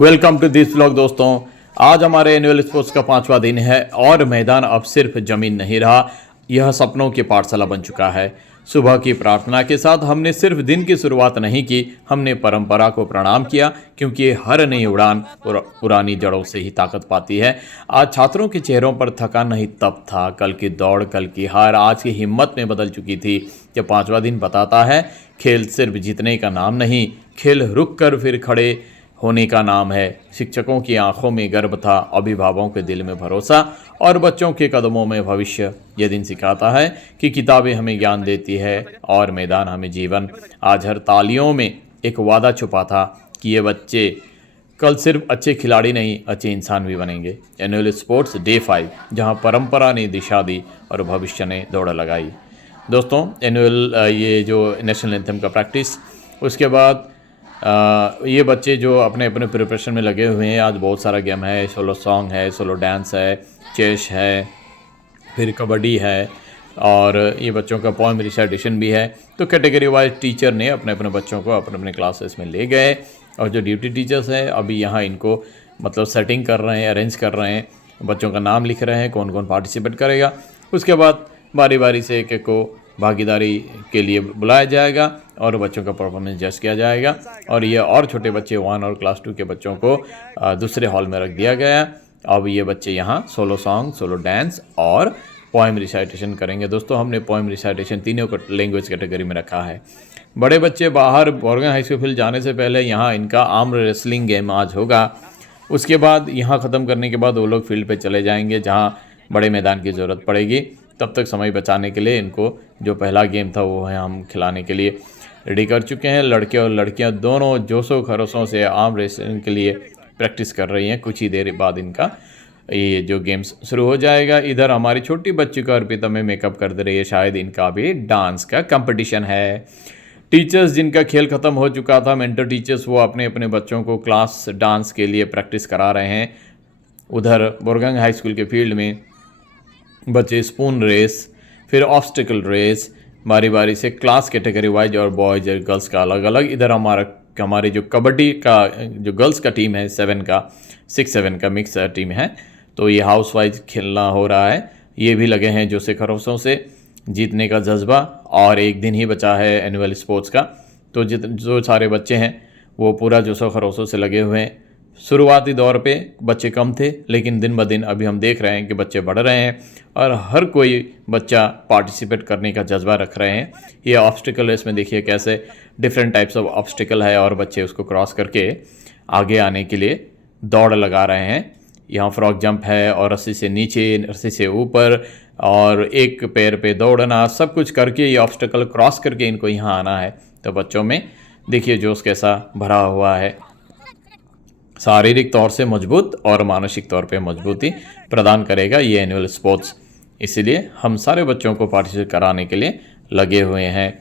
Welcome to this vlog दोस्तों। आज हमारे एनुअल स्पोर्ट्स का 5वां दिन है और मैदान अब सिर्फ जमीन नहीं रहा, यह सपनों की पाठशाला बन चुका है। सुबह की प्रार्थना के साथ हमने सिर्फ दिन की शुरुआत नहीं की, हमने परंपरा को प्रणाम किया, क्योंकि हर नई उड़ान पुरानी जड़ों से ही ताकत पाती है। आज छात्रों के चेहरों पर थकान नहीं तप था, कल की दौड़, कल की हार आज की हिम्मत में बदल चुकी थी। जब 5वां दिन बताता है खेल सिर्फ जीतने का नाम नहीं, खेल रुक कर फिर खड़े होने का नाम है। शिक्षकों की आंखों में गर्व था, अभिभावकों के दिल में भरोसा और बच्चों के कदमों में भविष्य। यह दिन सिखाता है कि किताबें हमें ज्ञान देती है और मैदान हमें जीवन। आज हर तालियों में एक वादा छुपा था कि ये बच्चे कल सिर्फ अच्छे खिलाड़ी नहीं, अच्छे इंसान भी बनेंगे। एनुअल स्पोर्ट्स डे 5, जहां परंपरा ने दिशा दी और भविष्य ने दौड़ लगाई। दोस्तों, एनुअल ये जो नेशनल एंथम का प्रैक्टिस, उसके बाद ये बच्चे जो अपने अपने प्रिपरेशन में लगे हुए हैं। आज बहुत सारा गेम है, सोलो सॉन्ग है, सोलो डांस है, चेस है, फिर कबड्डी है और ये बच्चों का पोएम रिसाइटेशन भी है। तो कैटेगरी वाइज टीचर ने अपने अपने बच्चों को अपने अपने क्लासेस में ले गए और जो ड्यूटी टीचर्स हैं अभी यहाँ इनको मतलब सेटिंग कर रहे हैं, अरेंज कर रहे हैं, बच्चों का नाम लिख रहे हैं, कौन कौन पार्टिसिपेट करेगा। उसके बाद बारी बारी से एक एक को भागीदारी के लिए बुलाया जाएगा और बच्चों का परफॉर्मेंस जज किया जाएगा। और ये और छोटे बच्चे 1 और क्लास 2 के बच्चों को दूसरे हॉल में रख दिया गया। अब ये बच्चे यहाँ सोलो सॉन्ग, सोलो डांस और पोएम रिसाइटेशन करेंगे। दोस्तों, हमने पोएम रिसाइटेशन तीनों को लैंग्वेज कैटेगरी में रखा है। बड़े बच्चे बाहर बोरगन हाई स्कूल जाने से पहले यहाँ इनका आर्म रेसलिंग गेम आज होगा। उसके बाद यहाँ ख़त्म करने के बाद वो लोग फील्ड पर चले जाएंगे जहाँ बड़े मैदान की ज़रूरत पड़ेगी। तब तक समय बचाने के लिए इनको जो पहला गेम था वो है हम खिलाने के लिए रेडी कर चुके हैं। लड़के और लड़कियां दोनों जोशों खरोशों से आर्म रेसलिंग के लिए प्रैक्टिस कर रही हैं। कुछ ही देर बाद इनका ये जो गेम्स शुरू हो जाएगा। इधर हमारी छोटी बच्ची को अर्पिता में मेकअप कर दे रही है, शायद इनका भी डांस का कंपटीशन है। टीचर्स जिनका खेल ख़त्म हो चुका था, मेंटर टीचर्स, वो अपने अपने बच्चों को क्लास डांस के लिए प्रैक्टिस करा रहे हैं। उधर बोरगंग हाई स्कूल के फील्ड में बच्चे स्पून रेस, फिर ऑब्स्टिकल रेस, बारी बारी से क्लास कैटेगरी वाइज और बॉयज और गर्ल्स का अलग अलग। इधर हमारी जो कबड्डी का जो गर्ल्स का टीम है 6-7 का मिक्स टीम है, तो ये हाउस वाइज खेलना हो रहा है। ये भी लगे हैं जोशे खरोशों से, जीतने का जज्बा। और एक दिन ही बचा है एनुअल स्पोर्ट्स का, तो जो सारे बच्चे हैं वो पूरा जोशो खरोशों से लगे हुए हैं। शुरुआती दौर पे बच्चे कम थे, लेकिन दिन ब दिन अभी हम देख रहे हैं कि बच्चे बढ़ रहे हैं और हर कोई बच्चा पार्टिसिपेट करने का जज्बा रख रहे हैं। ये ऑब्स्टिकल रेस में देखिए कैसे डिफरेंट टाइप्स ऑफ ऑब्स्टिकल है और बच्चे उसको क्रॉस करके आगे आने के लिए दौड़ लगा रहे हैं। यहाँ फ्रॉक जंप है और रस्सी से नीचे, रस्सी से ऊपर और एक पैर पे दौड़ना, सब कुछ करके ये ऑब्स्टिकल क्रॉस करके इनको यहाँ आना है। तो बच्चों में देखिए जोश कैसा भरा हुआ है। शारीरिक तौर से मजबूत और मानसिक तौर पे मजबूती प्रदान करेगा ये एनुअल स्पोर्ट्स। इसीलिए हम सारे बच्चों को पार्टिसिपेट कराने के लिए लगे हुए हैं।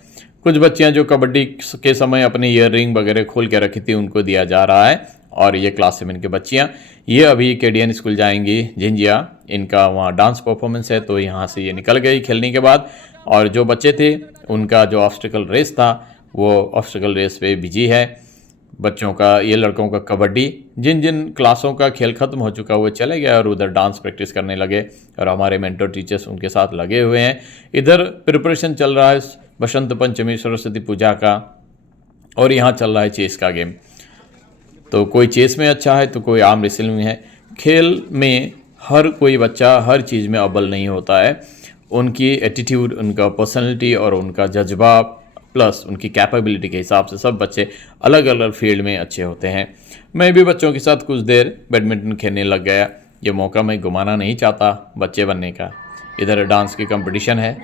कुछ बच्चियां जो कबड्डी के समय अपनी ईयर रिंग वगैरह खोल के रखी थी उनको दिया जा रहा है। और ये क्लास 7 की बच्चियां, ये अभी केडीएन स्कूल जाएंगी झिंझिया, इनका वहाँ डांस परफॉर्मेंस है, तो यहाँ से ये निकल गई खेलने के बाद। और जो बच्चे थे उनका जो ऑब्स्टिकल रेस था वो ऑब्स्टिकल रेस पे बिजी है। बच्चों का, ये लड़कों का कबड्डी, जिन जिन क्लासों का खेल खत्म हो चुका वो चले गए और उधर डांस प्रैक्टिस करने लगे और हमारे मेंटर टीचर्स उनके साथ लगे हुए हैं। इधर प्रिपरेशन चल रहा है बसंत पंचमी, सरस्वती पूजा का, और यहाँ चल रहा है चेस का गेम। तो कोई चेस में अच्छा है तो कोई आर्म रेसलिंग में है। खेल में हर कोई बच्चा हर चीज़ में अव्वल नहीं होता है। उनकी एटीट्यूड, उनका पर्सनैलिटी और उनका जज्बा प्लस उनकी कैपेबिलिटी के हिसाब से सब बच्चे अलग अलग फील्ड में अच्छे होते हैं। मैं भी बच्चों के साथ कुछ देर बैडमिंटन खेलने लग गया। ये मौका मैं गंवाना नहीं चाहता बच्चे बनने का। इधर डांस की कंपटीशन है।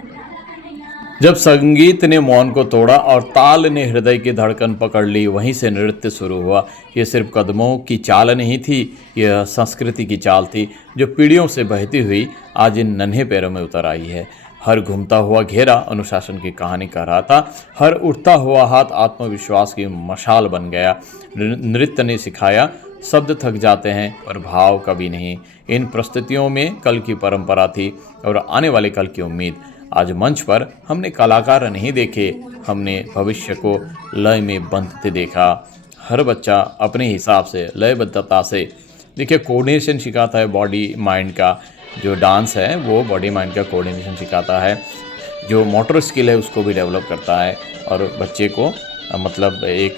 जब संगीत ने मौन को तोड़ा और ताल ने हृदय की धड़कन पकड़ ली, वहीं से नृत्य शुरू हुआ। ये सिर्फ कदमों की चाल नहीं थी, यह संस्कृति की चाल थी जो पीढ़ियों से बहती हुई आज इन नन्हे पैरों में उतर आई है। हर घूमता हुआ घेरा अनुशासन की कहानी कह रहा था, हर उठता हुआ हाथ आत्मविश्वास की मशाल बन गया। नृत्य ने सिखाया शब्द थक जाते हैं पर भाव कभी नहीं। इन प्रस्तुतियों में कल की परंपरा थी और आने वाले कल की उम्मीद। आज मंच पर हमने कलाकार नहीं देखे, हमने भविष्य को लय में बंधते देखा। हर बच्चा अपने हिसाब से लयबद्धता से, देखिए कोऑर्डिनेशन सिखाता है बॉडी माइंड का। जो डांस है वो बॉडी माइंड का कोऑर्डिनेशन सिखाता है, जो मोटर स्किल है उसको भी डेवलप करता है और बच्चे को मतलब एक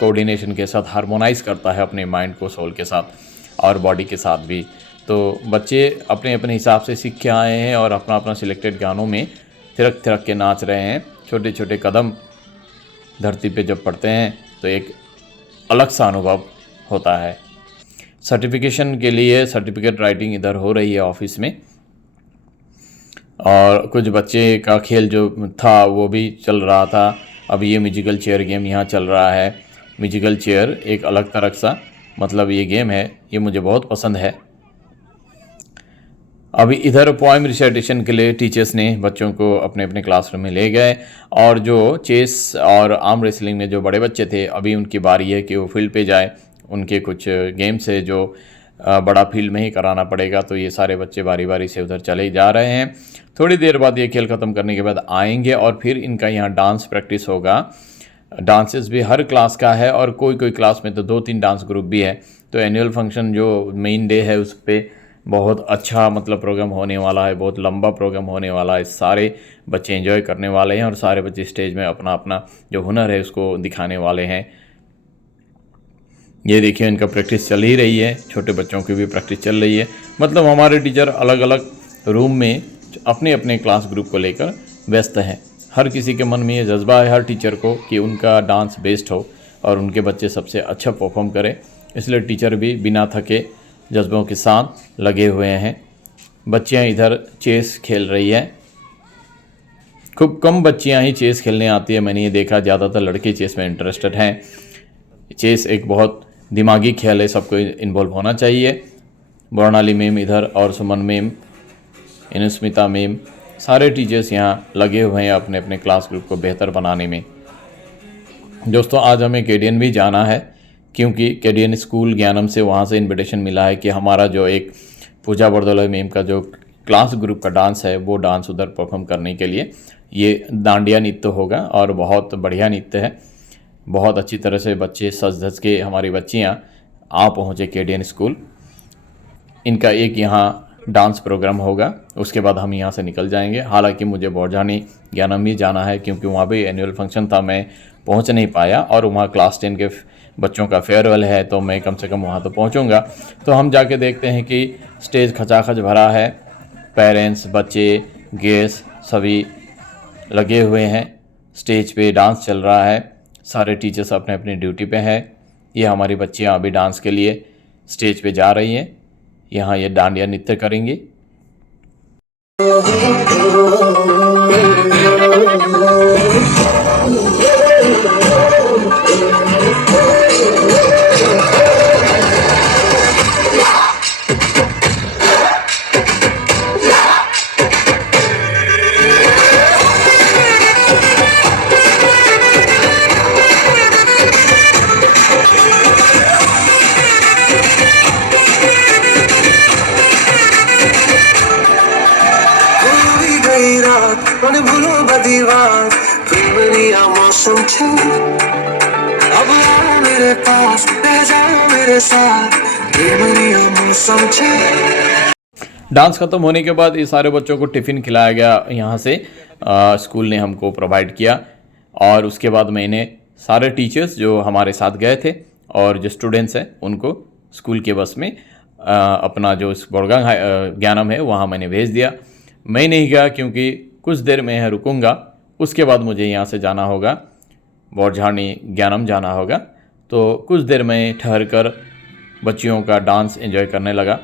कोऑर्डिनेशन के साथ हार्मोनाइज करता है अपने माइंड को सोल के साथ और बॉडी के साथ भी। तो बच्चे अपने अपने हिसाब से सीख के आए हैं और अपना अपना सिलेक्टेड गानों में थिरक थिरक के नाच रहे हैं। छोटे छोटे कदम धरती पे जब पड़ते हैं तो एक अलग सा अनुभव होता है। सर्टिफिकेशन के लिए सर्टिफिकेट राइटिंग इधर हो रही है ऑफिस में, और कुछ बच्चे का खेल जो था वो भी चल रहा था। अब ये म्यूजिकल चेयर गेम यहाँ चल रहा है। म्यूजिकल चेयर एक अलग तरह सा मतलब ये गेम है, ये मुझे बहुत पसंद है। अभी इधर पोएम रिसाइटेशन के लिए टीचर्स ने बच्चों को अपने अपने क्लासरूम में ले गए, और जो चेस और आर्म रेसलिंग में जो बड़े बच्चे थे अभी उनकी बारी है कि वो फील्ड पे जाए। उनके कुछ गेम्स है जो बड़ा फील्ड में ही कराना पड़ेगा, तो ये सारे बच्चे बारी बारी से उधर चले जा रहे हैं। थोड़ी देर बाद ये खेल ख़त्म करने के बाद आएंगे और फिर इनका यहाँ डांस प्रैक्टिस होगा। डांसेस भी हर क्लास का है और कोई कोई क्लास में तो 2-3 डांस ग्रुप भी है। तो एनुअल फंक्शन जो मेन डे है उस पर बहुत अच्छा मतलब प्रोग्राम होने वाला है, बहुत लंबा प्रोग्राम होने वाला है। सारे बच्चे एंजॉय करने वाले हैं और सारे बच्चे स्टेज में अपना अपना जो हुनर है उसको दिखाने वाले हैं। ये देखिए इनका प्रैक्टिस चल ही रही है, छोटे बच्चों की भी प्रैक्टिस चल रही है। मतलब हमारे टीचर अलग अलग रूम में अपने अपने क्लास ग्रुप को लेकर व्यस्त हैं। हर किसी के मन में ये जज्बा है हर टीचर को कि उनका डांस बेस्ट हो और उनके बच्चे सबसे अच्छा परफॉर्म करें, इसलिए टीचर भी बिना थके जज्बों के साथ लगे हुए हैं। बच्चियां इधर चेस खेल रही हैं। खूब कम बच्चियां ही चेस खेलने आती है, मैंने ये देखा, ज़्यादातर लड़के चेस में इंटरेस्टेड हैं। चेस एक बहुत दिमागी खेल है, सबको इन्वॉल्व होना चाहिए। वर्णाली मैम इधर और सुमन मैम, अनुस्मिता मैम, सारे टीचर्स यहाँ लगे हुए हैं अपने अपने क्लास ग्रुप को बेहतर बनाने में। दोस्तों आज हमें केडियन भी जाना है, क्योंकि केडियन स्कूल ज्ञानम से वहाँ से इनविटेशन मिला है कि हमारा जो एक पूजा बरदोलाई मैम का जो क्लास ग्रुप का डांस है वो डांस उधर परफॉर्म करने के लिए ये डांडिया नृत्य होगा और बहुत बढ़िया नृत्य है। बहुत अच्छी तरह से बच्चे सज धज के हमारी बच्चियाँ आ पहुँचे केडियन स्कूल। इनका एक यहाँ डांस प्रोग्राम होगा, उसके बाद हम यहाँ से निकल जाएंगे। हालांकि मुझे बोरजानी ज्ञानम भी जाना है क्योंकि वहाँ भी एनुअल फंक्शन था, मैं पहुँच नहीं पाया, और वहाँ क्लास 10 के बच्चों का फेयरवेल है तो मैं कम से कम वहाँ तो पहुँचूँगा। तो हम जाके देखते हैं कि स्टेज खचाखच भरा है, पेरेंट्स, बच्चे, गेस्ट सभी लगे हुए हैं। स्टेज पे डांस चल रहा है, सारे टीचर्स अपने अपनी ड्यूटी पे हैं। ये हमारी बच्चियाँ अभी डांस के लिए स्टेज पे जा रही हैं, यहाँ ये डांडिया नृत्य करेंगी। मौसम छे अब आओ मेरे पास, रह जाओ मेरे साथ, ये बढ़िया मौसम छे। डांस ख़त्म होने के बाद ये सारे बच्चों को टिफ़िन खिलाया गया यहाँ से, स्कूल ने हमको प्रोवाइड किया। और उसके बाद मैंने सारे टीचर्स जो हमारे साथ गए थे और जो स्टूडेंट्स हैं उनको स्कूल के बस में अपना जो बोरगांव ज्ञानम है वहाँ मैंने भेज दिया। मैं नहीं गया क्योंकि कुछ देर में यहाँ रुकूंगा, उसके बाद मुझे यहाँ से जाना होगा, बोरझानी ज्ञानम जाना होगा। तो कुछ देर में ठहर कर बच्चियों का डांस एंजॉय करने लगा।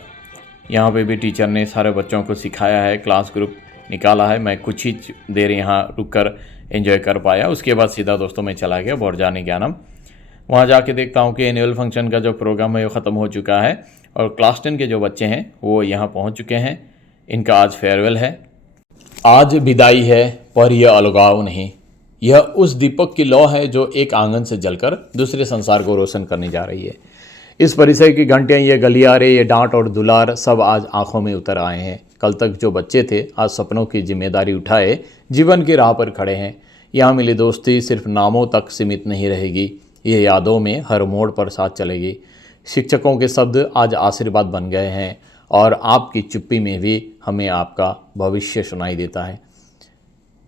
यहाँ पे भी टीचर ने सारे बच्चों को सिखाया है, क्लास ग्रुप निकाला है। मैं कुछ ही देर यहाँ रुककर एंजॉय कर पाया, उसके बाद सीधा दोस्तों मैं चला गया बोरझानी ज्ञानम। वहाँ जाके देखता हूँ कि एनुअल फंक्शन का जो प्रोग्राम है वो ख़त्म हो चुका है और क्लास 10 के जो बच्चे हैं वो यहाँ पहुँच चुके हैं। इनका आज फेयरवेल है। आज विदाई है पर यह अलगाव नहीं, यह उस दीपक की लौ है जो एक आंगन से जलकर दूसरे संसार को रोशन करने जा रही है। इस परिसर की घंटियाँ, ये गलियारे, ये डांट और दुलार सब आज आंखों में उतर आए हैं। कल तक जो बच्चे थे आज सपनों की जिम्मेदारी उठाए जीवन की राह पर खड़े हैं। यहाँ मिली दोस्ती सिर्फ नामों तक सीमित नहीं रहेगी, ये यादों में हर मोड़ पर साथ चलेगी। शिक्षकों के शब्द आज आशीर्वाद बन गए हैं और आपकी चुप्पी में भी हमें आपका भविष्य सुनाई देता है।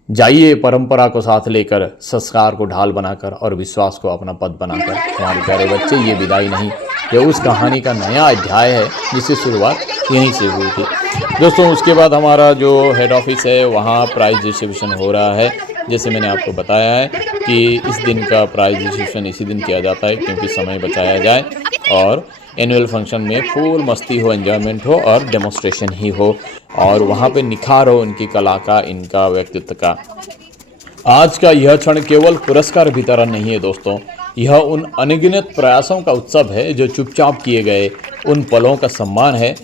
जाइए परंपरा को साथ लेकर, संस्कार को ढाल बनाकर और विश्वास को अपना पद बनाकर। हमारे प्यारे बच्चे, ये विदाई नहीं, ये उस कहानी का नया अध्याय है जिसकी शुरुआत यहीं से हुई थी। दोस्तों, उसके बाद हमारा जो हेड ऑफिस है वहाँ प्राइज डिस्ट्रीब्यूशन हो रहा है। जैसे मैंने आपको बताया है कि इस दिन का प्राइज डिस्ट्रीब्यूशन इसी दिन किया जाता है क्योंकि समय बचाया जाए और एनुअल फंक्शन में फुल मस्ती हो, एंजॉयमेंट हो और डेमोन्स्ट्रेशन ही हो और वहाँ पे निखार हो इनकी कला का, इनका व्यक्तित्व का। आज का यह क्षण केवल पुरस्कार वितरण नहीं है दोस्तों, यह उन अनगिनत प्रयासों का उत्सव है जो चुपचाप किए गए उन पलों का सम्मान है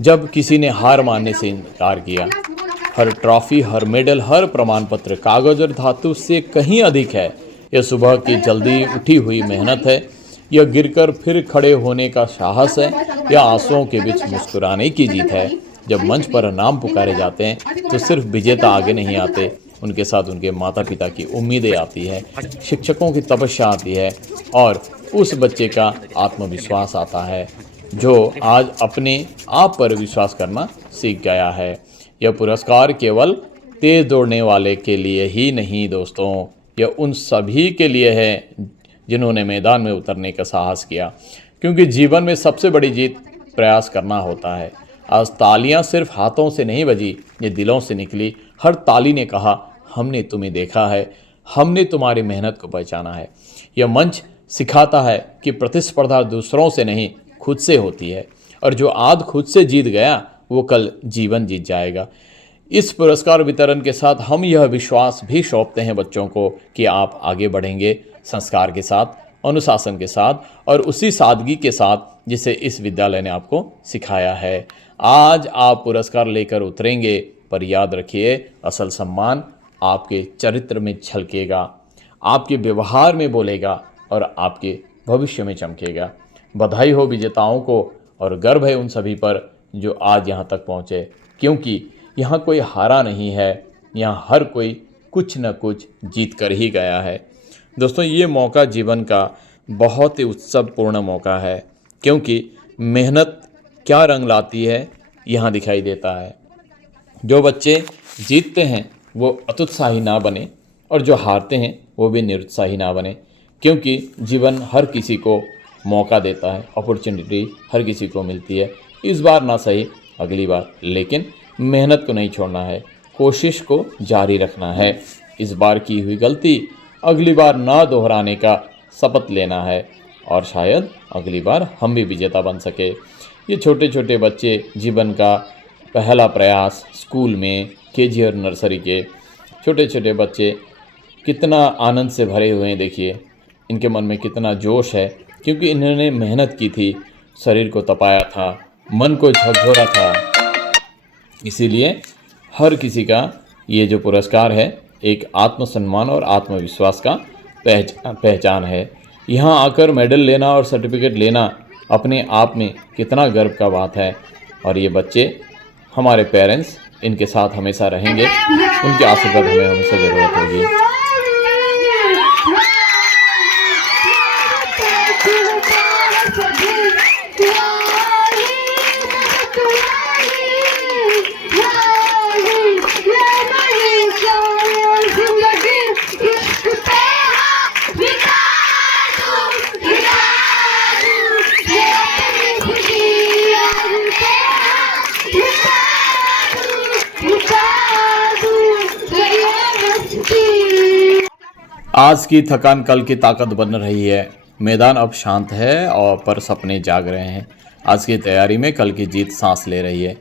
जब किसी ने हार मानने से इनकार किया। हर ट्रॉफी, हर मेडल, हर प्रमाण पत्र कागज और धातु से कहीं अधिक है। यह सुबह की जल्दी उठी हुई मेहनत है, यह गिरकर फिर खड़े होने का साहस है, यह आंसुओं के बीच मुस्कुराने की जीत है। जब मंच पर नाम पुकारे जाते हैं तो सिर्फ विजेता आगे नहीं आते, उनके साथ उनके माता पिता की उम्मीदें आती है, शिक्षकों की तपस्या आती है और उस बच्चे का आत्मविश्वास आता है जो आज अपने आप पर विश्वास करना सीख गया है। यह पुरस्कार केवल तेज दौड़ने वाले के लिए ही नहीं दोस्तों, यह उन सभी के लिए है जिन्होंने मैदान में उतरने का साहस किया, क्योंकि जीवन में सबसे बड़ी जीत प्रयास करना होता है। आज तालियां सिर्फ हाथों से नहीं बजी, ये दिलों से निकली। हर ताली ने कहा, हमने तुम्हें देखा है, हमने तुम्हारी मेहनत को पहचाना है। यह मंच सिखाता है कि प्रतिस्पर्धा दूसरों से नहीं, खुद से होती है और जो आज खुद से जीत गया वो कल जीवन जीत जाएगा। इस पुरस्कार वितरण के साथ हम यह विश्वास भी सौंपते हैं बच्चों को कि आप आगे बढ़ेंगे संस्कार के साथ, अनुशासन के साथ और उसी सादगी के साथ जिसे इस विद्यालय ने आपको सिखाया है। आज आप पुरस्कार लेकर उतरेंगे, पर याद रखिए असल सम्मान आपके चरित्र में झलकेगा, आपके व्यवहार में बोलेगा और आपके भविष्य में चमकेगा। बधाई हो विजेताओं को और गर्व है उन सभी पर जो आज यहाँ तक पहुँचे, क्योंकि यहाँ कोई हारा नहीं है, यहाँ हर कोई कुछ न कुछ जीत कर ही गया है। दोस्तों, ये मौका जीवन का बहुत ही उत्सवपूर्ण मौका है, क्योंकि मेहनत क्या रंग लाती है यहाँ दिखाई देता है। जो बच्चे जीतते हैं वो अत्युत्साही ना बने और जो हारते हैं वो भी निरुत्साही ना बने, क्योंकि जीवन हर किसी को मौका देता है, अपॉर्चुनिटी हर किसी को मिलती है। इस बार ना सही अगली बार, लेकिन मेहनत को नहीं छोड़ना है, कोशिश को जारी रखना है। इस बार की हुई गलती अगली बार ना दोहराने का शपथ लेना है और शायद अगली बार हम भी विजेता बन सके। ये छोटे छोटे बच्चे जीवन का पहला प्रयास स्कूल में, केजी और नर्सरी के छोटे छोटे बच्चे कितना आनंद से भरे हुए हैं। देखिए इनके मन में कितना जोश है, क्योंकि इन्होंने मेहनत की थी, शरीर को तपाया था, मन को झकझोरा था। इसीलिए हर किसी का ये जो पुरस्कार है एक आत्मसम्मान और आत्मविश्वास का पहचान है। यहाँ आकर मेडल लेना और सर्टिफिकेट लेना अपने आप में कितना गर्व का बात है। और ये बच्चे हमारे पेरेंट्स इनके साथ हमेशा रहेंगे, उनके आशीर्वाद हमें हमेशा ज़रूरत होगी। आज की थकान कल की ताकत बन रही है। मैदान अब शांत है और पर सपने जाग रहे हैं। आज की तैयारी में कल की जीत सांस ले रही है।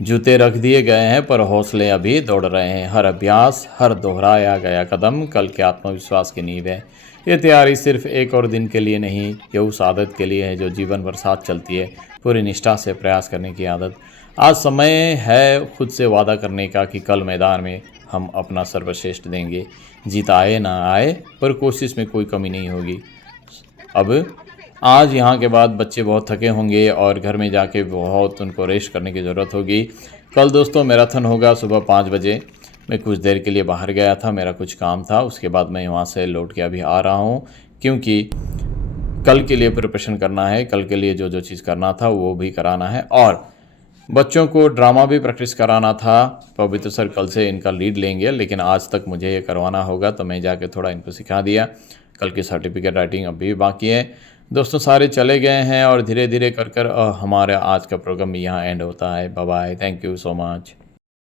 जूते रख दिए गए हैं पर हौसले अभी दौड़ रहे हैं। हर अभ्यास, हर दोहराया गया कदम कल के आत्मविश्वास की नींव है। ये तैयारी सिर्फ एक और दिन के लिए नहीं, ये उस आदत के लिए है जो जीवन भर साथ चलती है, पूरी निष्ठा से प्रयास करने की आदत। आज समय है खुद से वादा करने का कि कल मैदान में हम अपना सर्वश्रेष्ठ देंगे। जीत आए ना आए पर कोशिश में कोई कमी नहीं होगी। अब आज यहाँ के बाद बच्चे बहुत थके होंगे और घर में जाके बहुत उनको रेस्ट करने की ज़रूरत होगी। कल दोस्तों मैराथन होगा सुबह 5 बजे। मैं कुछ देर के लिए बाहर गया था, मेरा कुछ काम था, उसके बाद मैं वहाँ से लौट के अभी आ रहा हूँ क्योंकि कल के लिए प्रिपरेशन करना है, कल के लिए जो जो चीज़ करना था वो भी कराना है। और बच्चों को ड्रामा भी प्रैक्टिस कराना था। पवित्र सर कल से इनका लीड लेंगे, लेकिन आज तक मुझे ये करवाना होगा, तो मैं जाके थोड़ा इनको सिखा दिया। कल की सर्टिफिकेट राइटिंग अभी भी बाकी है। दोस्तों सारे चले गए हैं और धीरे धीरे कर हमारा आज का प्रोग्राम यहाँ एंड होता है। Bye bye, thank you so much.